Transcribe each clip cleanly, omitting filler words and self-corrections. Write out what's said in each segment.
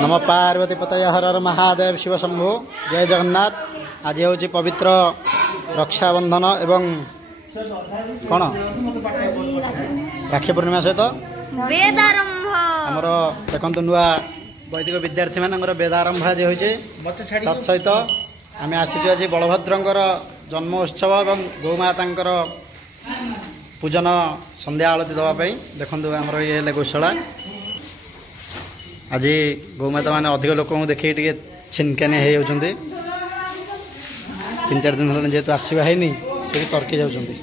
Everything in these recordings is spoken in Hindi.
नम पार्वती पतय हर हर महादेव शिव शंभु। जय जगन्नाथ। आज हूँ पवित्र रक्षाबंधन एवं कौन राखी पूर्णिमा सहित आमर देखु नुआ वैदिक विद्यार्थी मान वेदारंभ आज हो तत्सहित आम आसीचु आज बलभद्रंकर जन्मोत्सव और गौमाता पूजन संध्या आलती देवाई। देखु आमर ये गौशाला आज गौमाता मैंने अधिक लोक देखिए टे छिनकानी हो 3-4 दिन है जेहेतु आसवा है सी तरकी जाऊँगी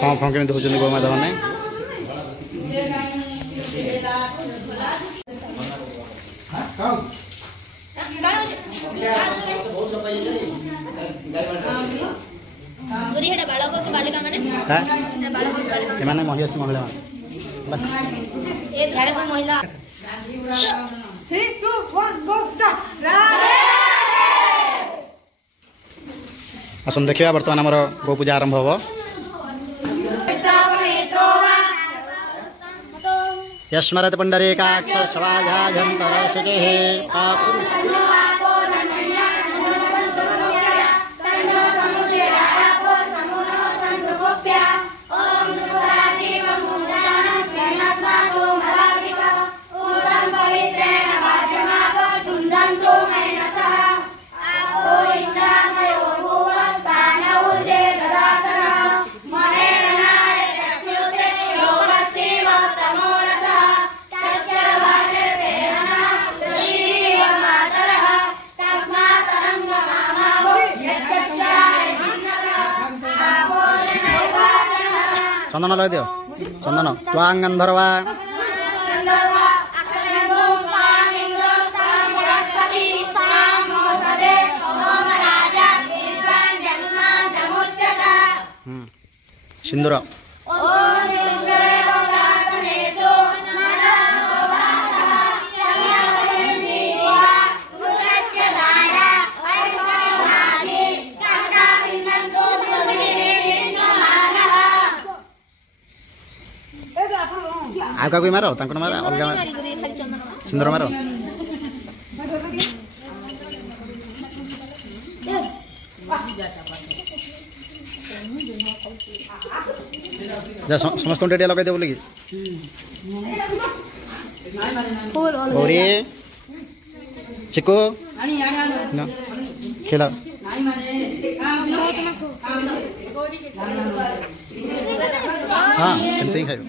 फँ फँ केमी दूसरी गौमाता मैंने महिषी महिला आसन देखा बर्तमान आमर गो पूजा आरंभ हम यस्मरत पुंडरीकाक्ष स्वाध्याभ्यंतर चंदन लगे दियो चंदन त्वांगंधर्वा सिंदूर आग कोई मारो तांको मारो अलग सिंदूर मारो समस्त टेडिया लगे दे बोले कि गौरी चिकू खेला हाँ सेमती खाइब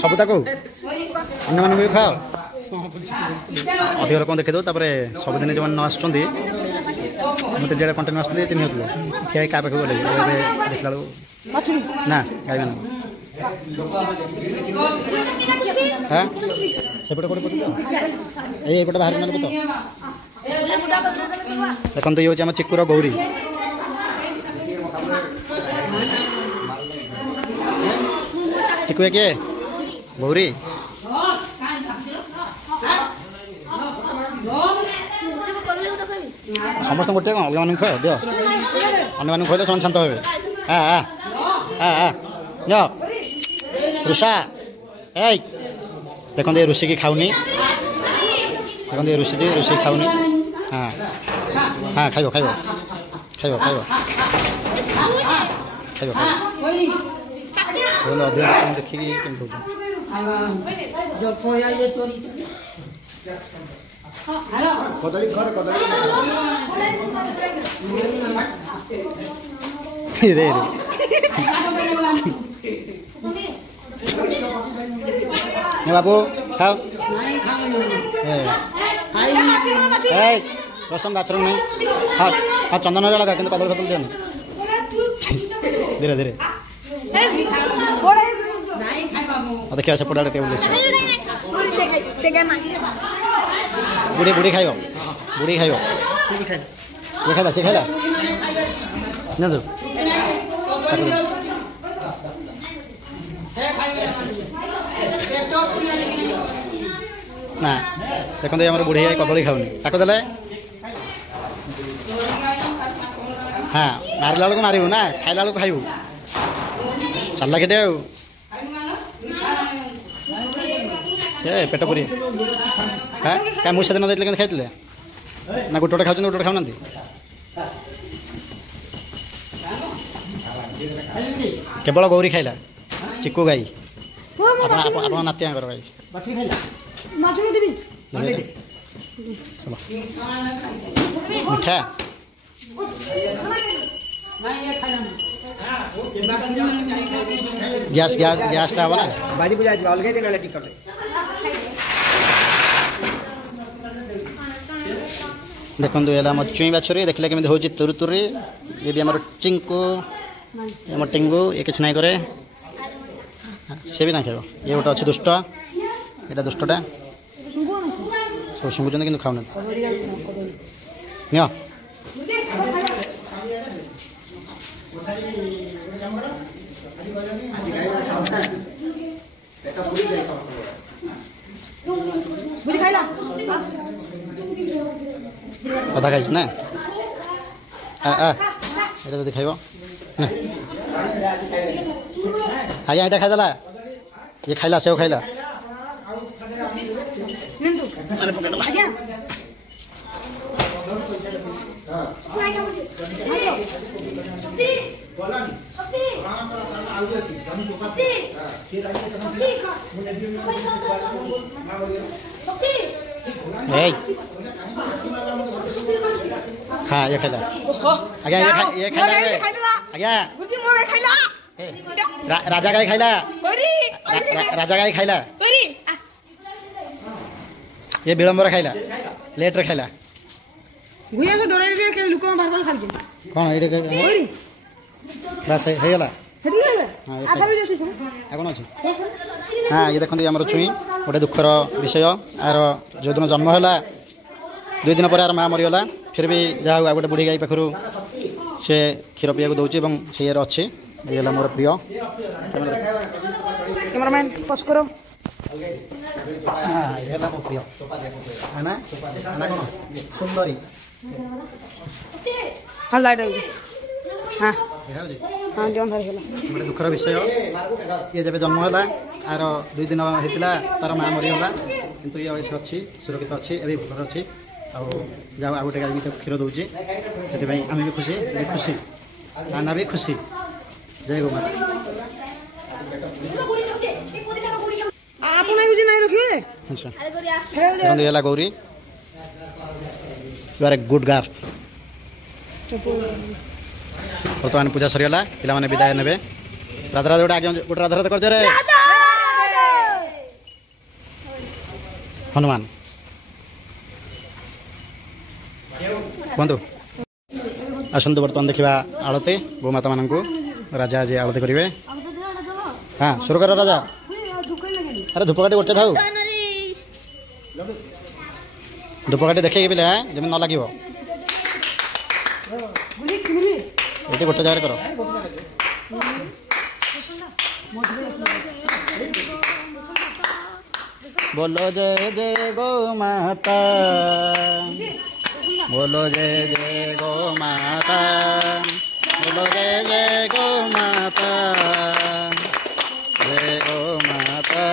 सबुताको अन्य मान खाओ अधिक लोक देखी दो सबुदिन जो न आसुँच मत जो कंटिन्यू आसते चिन्ह ठिया क्या पाखे गले देखला ना गाई मान हाँ सेपटे कौटे पता यहीपटे बाहर ना तो देखते ये हूँ आम चिक्कुर गौरी चिक्कु किए गौरी समस्त गोटे कौन अलग मान खुआ दियो अन्य मान खुले शांत हे ऋषा देखते ये ऋषि की खाऊनी देखते ये ऋषि खाऊनी हाँ हाँ खाइब खाइब खाइब खाइब खाइब अधिक देखिए रे बाबू खाओ रसम बाथरूम नहीं हाँ हाँ चंदन लगा कि कदल खदल दिया धीरे धीरे देखिए सेपटा टेबुल बुढ़ी बुढ़ी खाइब बुढ़ी खाइब ये खाइला सी खाइला ना ना देखते आम बुढ़ी गाई कदली खाऊनी ताको देले हाँ मारला बेलू मारू ना खाइला बेलू खाइबू चलला केटे से पेट पूरी हाँ क्या मुझे दिन देते खाई ना गोटे गोटे खाऊँ गोटे खाऊना केवल गौरी खाइला चिक्कू गाई आप नातिया गाई मिठा गैस गैस गैस टा ना बाजी बुझा अलग टिकट देखो ये आम चुई बाछुरी देखले केमी हूँ तुरी तुरी ये भी आम चिंकू आम टिंगू ये किसी ना करे सी भी ना खेल ये गोटे अच्छे दुष्ट यहाँ दुष्टा सब शुंघुं कि खाऊना अधा खाई ना ये खाइब आज्ञा यहाँ खाईदेला ये खाइला सेव खाइला हाँ ये खाइला आज्ञा ये खाइला आज्ञा राजा गाई खाइला राजा गाई खाइला ये विलंबर खाइला लेट रे खाइला कौन ये बस है गला कौन अच्छे हाँ ये देखते आम छुई गोटे दुखर विषय आर जो दिन जन्म है 2 दिन पर माँ मरीगला फिर भी जहाँ आ गए बुढ़ी गाई पाखु से क्षीर पीवा दूसरी से ये अच्छी ये मोर प्रिय कैमरामैन पस करो हाँ ये मो प्रिय है ना कौन सुंदरी हाँ लाइट हाँ हाँ गोटे दुखर विषय ये जब जन्म है आर 2 दिन होता तार माँ मरीगला किंतु ये अच्छी सुरक्षित अच्छी ए भल अच्छी जाओ आ गोटे गाई भी क्षीर दूसरी से आम भी खुशी खुशी आना भी खुशी जय गो माता अच्छा Gauri you are a good girl बर्तमान पूजा सरीगला पे विदाय ने राधा राधा गोटे आगे गोटे राधा राधा कर दे हनुमान कहतु आसतु बर्तमान देखा आलती गोमाता मान राजा आज आलती करेंगे हाँ सुर कर राजा अरे धूपकाठी गोटे था धूपकाठी देखे पिले जमी न लगे ये गोटे जगह कर बोलो जय जय गो माता बोलो जय जय गो माता बोलो जय जय गो माता जय गो माता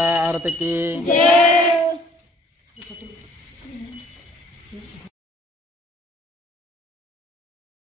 माता आरती की